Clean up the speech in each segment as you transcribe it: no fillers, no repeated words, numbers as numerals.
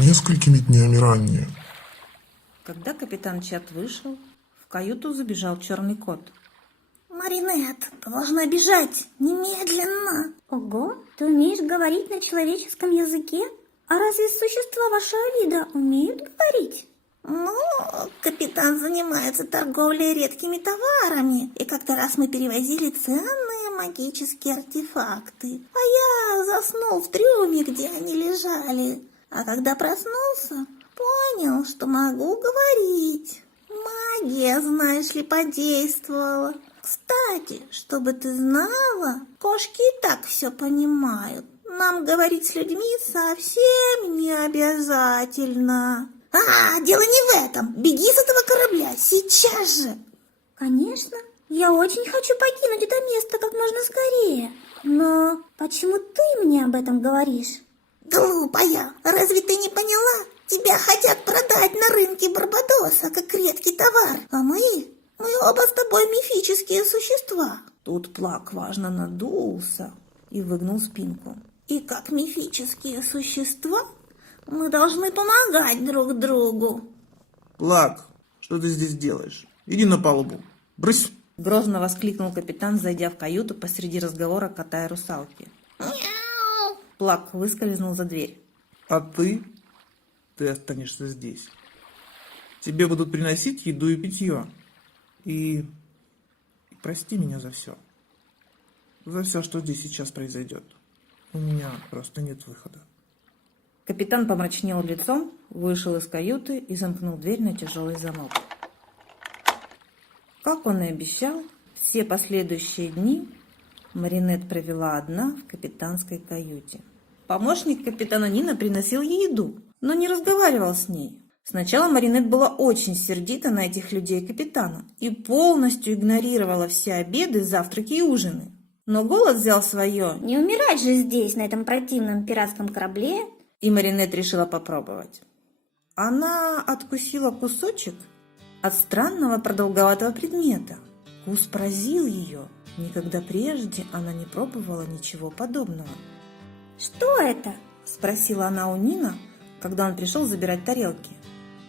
несколькими днями ранее. Когда капитан Чат вышел, в каюту забежал черный кот. Маринет, ты должна бежать немедленно. Ого, ты умеешь говорить на человеческом языке? А разве существа вашего вида умеют говорить? Ну, капитан занимается торговлей редкими товарами. И как-то раз мы перевозили ценные магические артефакты. А я заснул в трюме, где они лежали. А когда проснулся, понял, что могу говорить. Магия, знаешь ли, подействовала. Кстати, чтобы ты знала, кошки и так все понимают. Нам говорить с людьми совсем не обязательно. Дело не в этом. Беги с этого корабля, сейчас же. Конечно, я очень хочу покинуть это место как можно скорее. Но почему ты мне об этом говоришь? Глупая, разве ты не поняла? Тебя хотят продать на рынке Барбадоса как редкий товар. А мы оба с тобой мифические существа. Тут Плак важно надулся и выгнул спинку. И как мифические существа мы должны помогать друг другу. Плак, что ты здесь делаешь? Иди на палубу. Брысь! Грозно воскликнул капитан, зайдя в каюту посреди разговора кота и русалки. Мяу. Плак выскользнул за дверь. А ты останешься здесь. Тебе будут приносить еду и питье. И прости меня за все. За все, что здесь сейчас произойдет. У меня просто нет выхода. Капитан помрачнел лицом, вышел из каюты и замкнул дверь на тяжелый замок. Как он и обещал, все последующие дни Маринет провела одна в капитанской каюте. Помощник капитана Нина приносил ей еду, но не разговаривал с ней. Сначала Маринет была очень сердита на этих людей капитана и полностью игнорировала все обеды, завтраки и ужины. Но голод взял свое, Не умирать же здесь, на этом противном пиратском корабле. и Маринет решила попробовать. Она откусила кусочек от странного продолговатого предмета. Вкус поразил ее. Никогда прежде она не пробовала ничего подобного. Что это? Спросила она у Нина, когда он пришел забирать тарелки.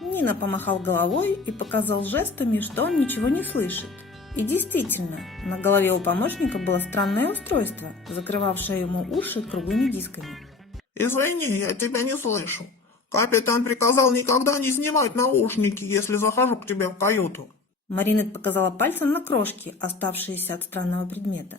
Нина помахал головой и показал жестами, что он ничего не слышит. И действительно, на голове у помощника было странное устройство, закрывавшее ему уши круглыми дисками. Извини, я тебя не слышу. Капитан приказал никогда не снимать наушники, если захожу к тебе в каюту. Маринет показала пальцем на крошки, оставшиеся от странного предмета.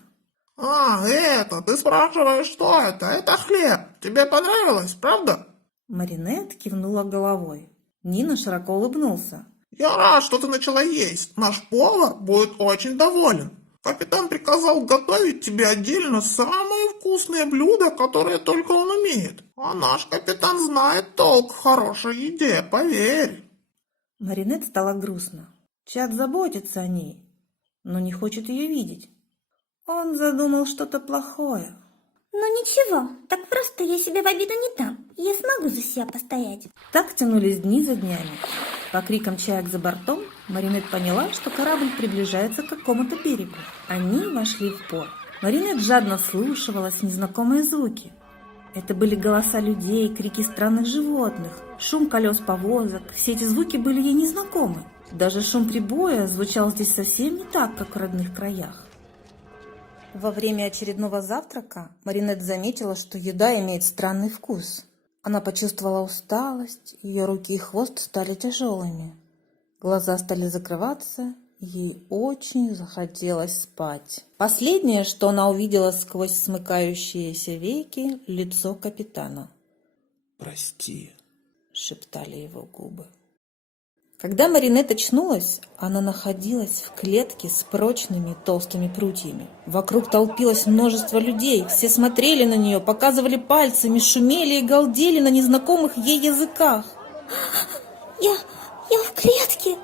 Ты спрашиваешь, что это? Это хлеб. Тебе понравилось, правда? Маринет кивнула головой. Нина широко улыбнулся. Я рад, что ты начала есть. Наш повар будет очень доволен. Капитан приказал готовить тебе отдельно самые вкусные блюда, которые только он умеет. А наш капитан знает толк в хорошей еде, поверь. Маринет стало грустно. Чат заботится о ней, но не хочет ее видеть. Он задумал что-то плохое. Ну ничего, так просто я себя в обиду не дам. Я смогу за себя постоять. Так тянулись дни за днями. По крикам чаек за бортом Маринет поняла, что корабль приближается к какому-то берегу. Они вошли в порт. Маринет жадно вслушивалась в незнакомые звуки. Это были голоса людей, крики странных животных, шум колес повозок. Все эти звуки были ей незнакомы. Даже шум прибоя звучал здесь совсем не так, как в родных краях. Во время очередного завтрака Маринет заметила, что еда имеет странный вкус. Она почувствовала усталость, ее руки и хвост стали тяжелыми. Глаза стали закрываться, ей очень захотелось спать. Последнее, что она увидела сквозь смыкающиеся веки, лицо капитана. Прости. — шептали его губы. Когда Маринет очнулась, она находилась в клетке с прочными толстыми прутьями. Вокруг толпилось множество людей, все смотрели на нее, показывали пальцами, шумели и галдели на незнакомых ей языках. Я в клетке.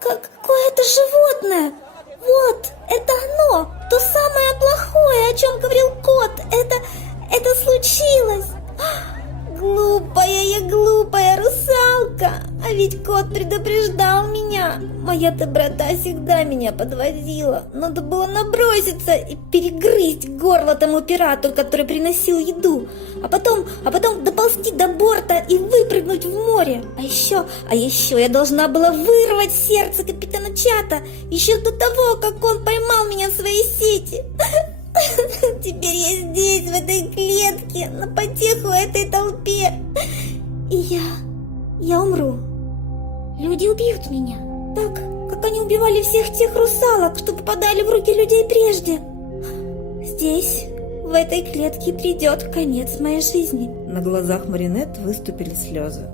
Какое-то животное. Вот, это оно. То самое плохое, о чем говорил кот. Это случилось. Глупая русалка. А ведь кот предупреждал меня. Моя доброта всегда меня подводила. Надо было наброситься и перегрызть перегрызть горло тому пирату, который приносил еду, а потом доползти до борта и выпрыгнуть в море. А еще я должна была вырвать сердце капитана Чата еще до того, как он поймал меня в свои сети. Теперь я здесь, в этой клетке, на потеху этой толпе. И я умру. Люди убьют меня, так, как они убивали всех тех русалок, что попадали в руки людей прежде. Здесь, в этой клетке, придет конец моей жизни. На глазах Маринет выступили слезы.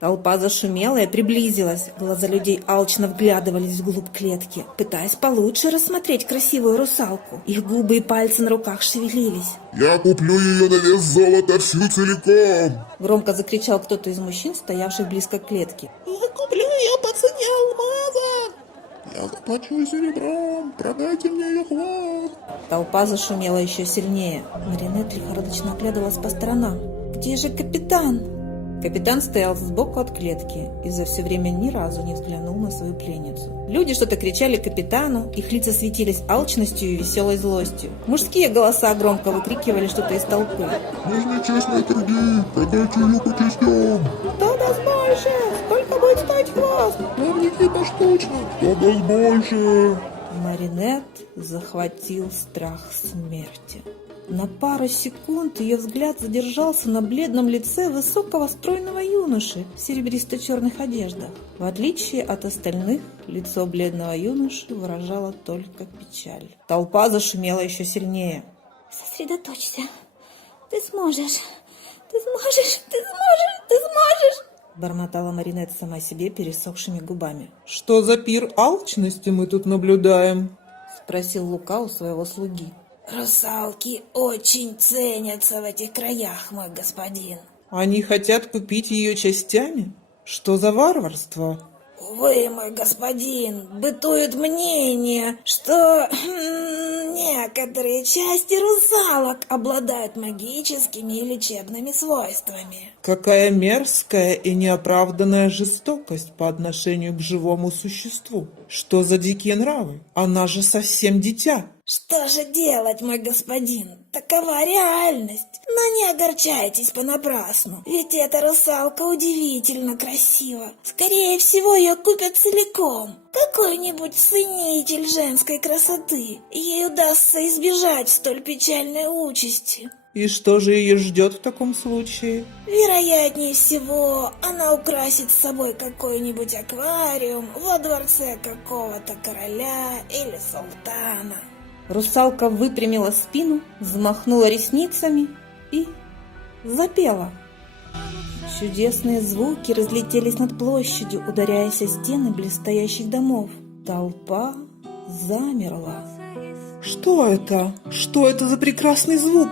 Толпа зашумела и приблизилась. Глаза людей алчно вглядывались вглубь клетки, пытаясь получше рассмотреть красивую русалку. Их губы и пальцы на руках шевелились. «Я куплю ее на вес золота всю целиком!» Громко закричал кто-то из мужчин, стоявших близко к клетке. Я куплю ее по цене алмаза. Я заплачу серебром, продайте мне ее хвост. Толпа зашумела еще сильнее. Маринет лихорадочно оглядывалась по сторонам. «Где же капитан?» Капитан стоял сбоку от клетки и за все время ни разу не взглянул на свою пленницу. Люди что-то кричали капитану, их лица светились алчностью и веселой злостью. Мужские голоса громко выкрикивали что-то из толпы. «Нужны честные торги! Продайте ее по частям! Кто даст больше? Сколько будет стоить хвост? Плавники поштучно. Кто даст больше?» Маринет захватил страх смерти. На пару секунд ее взгляд задержался на бледном лице высокого стройного юноши в серебристо-черных одеждах. В отличие от остальных, лицо бледного юноши выражало только печаль. Толпа зашумела еще сильнее. Сосредоточься. Ты сможешь. Ты сможешь. Ты сможешь. Ты сможешь. Бормотала Маринет сама себе пересохшими губами. Что за пир алчности мы тут наблюдаем? Спросил Лука у своего слуги. Русалки очень ценятся в этих краях, мой господин. Они хотят купить ее частями? Что за варварство? Увы, мой господин, бытует мнение, что некоторые части русалок обладают магическими и лечебными свойствами. Какая мерзкая и неоправданная жестокость по отношению к живому существу. Что за дикие нравы? Она же совсем дитя. Что же делать, мой господин? Такова реальность. Но не огорчайтесь понапрасну, ведь эта русалка удивительно красива. Скорее всего, ее купят целиком. Какой-нибудь ценитель женской красоты. Ей удастся избежать столь печальной участи. И что же ее ждет в таком случае? Вероятнее всего, она украсит с собой какой-нибудь аквариум во дворце какого-то короля или султана. Русалка выпрямила спину, взмахнула ресницами и запела. Чудесные звуки разлетелись над площадью, ударяясь о стены близстоящих домов. Толпа замерла. Что это? Что это за прекрасный звук?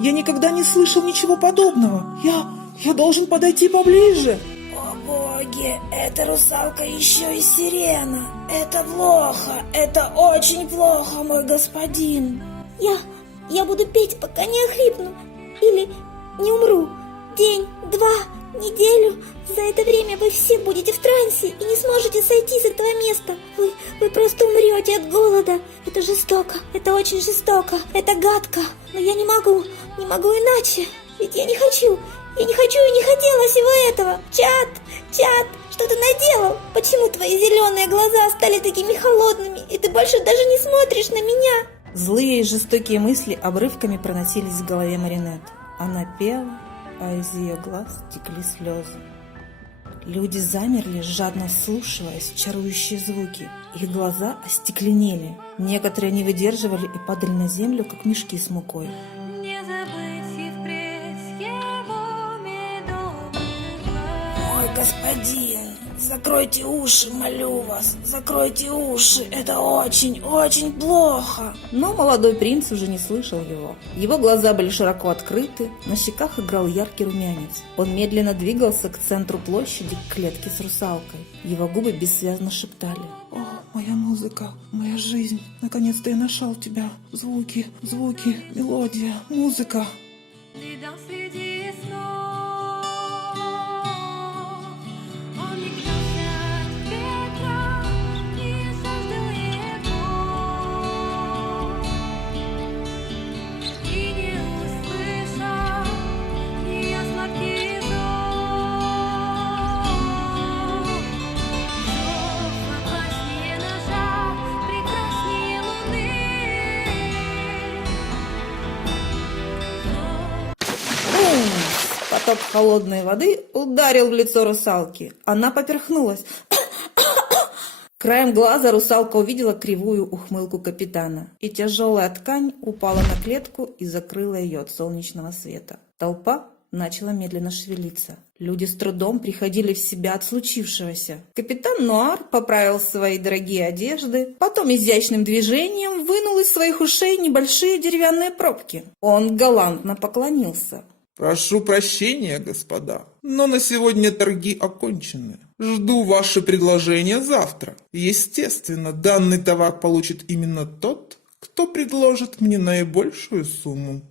Я никогда не слышал ничего подобного. Я должен подойти поближе. О боги, эта русалка еще и сирена. Это плохо, это очень плохо, мой господин. Я буду петь, пока не охрипну. Или не умру. День, два, неделю. За это время вы все будете в трансе и не сможете сойти с этого места. Вы просто умрете от голода. Это жестоко, это очень жестоко, это гадко. Но я не могу иначе. Ведь я не хочу и не хотела всего этого. Чат, что ты наделал? Почему твои зеленые глаза стали такими холодными, и ты больше даже не смотришь на меня? Злые и жестокие мысли обрывками проносились в голове Маринет. Она пела, а из ее глаз текли слезы. Люди замерли, жадно вслушиваясь в чарующие звуки. Их глаза остекленели. Некоторые не выдерживали и падали на землю, как мешки с мукой. Не забыть и впредь его медовый глаз. Мой господин, закройте уши, молю вас, закройте уши, это очень плохо. Но молодой принц уже не слышал его. Его глаза были широко открыты, на щеках играл яркий румянец. Он медленно двигался к центру площади, к клетке с русалкой. Его губы бессвязно шептали. О, моя музыка, моя жизнь. Наконец-то я нашел тебя. Звуки, мелодия, музыка. Летал среди снов, он не гнался от ветра и жаждал его. Поток холодной воды ударил в лицо русалки. Она поперхнулась. Краем глаза русалка увидела кривую ухмылку капитана, и тяжелая ткань упала на клетку и закрыла ее от солнечного света. Толпа начала медленно шевелиться. Люди с трудом приходили в себя от случившегося. Капитан Нуар поправил свои дорогие одежды, потом изящным движением вынул из своих ушей небольшие деревянные пробки. Он галантно поклонился. Прошу прощения, господа, но на сегодня торги окончены. Жду ваше предложение завтра. Естественно, данный товар получит именно тот, кто предложит мне наибольшую сумму.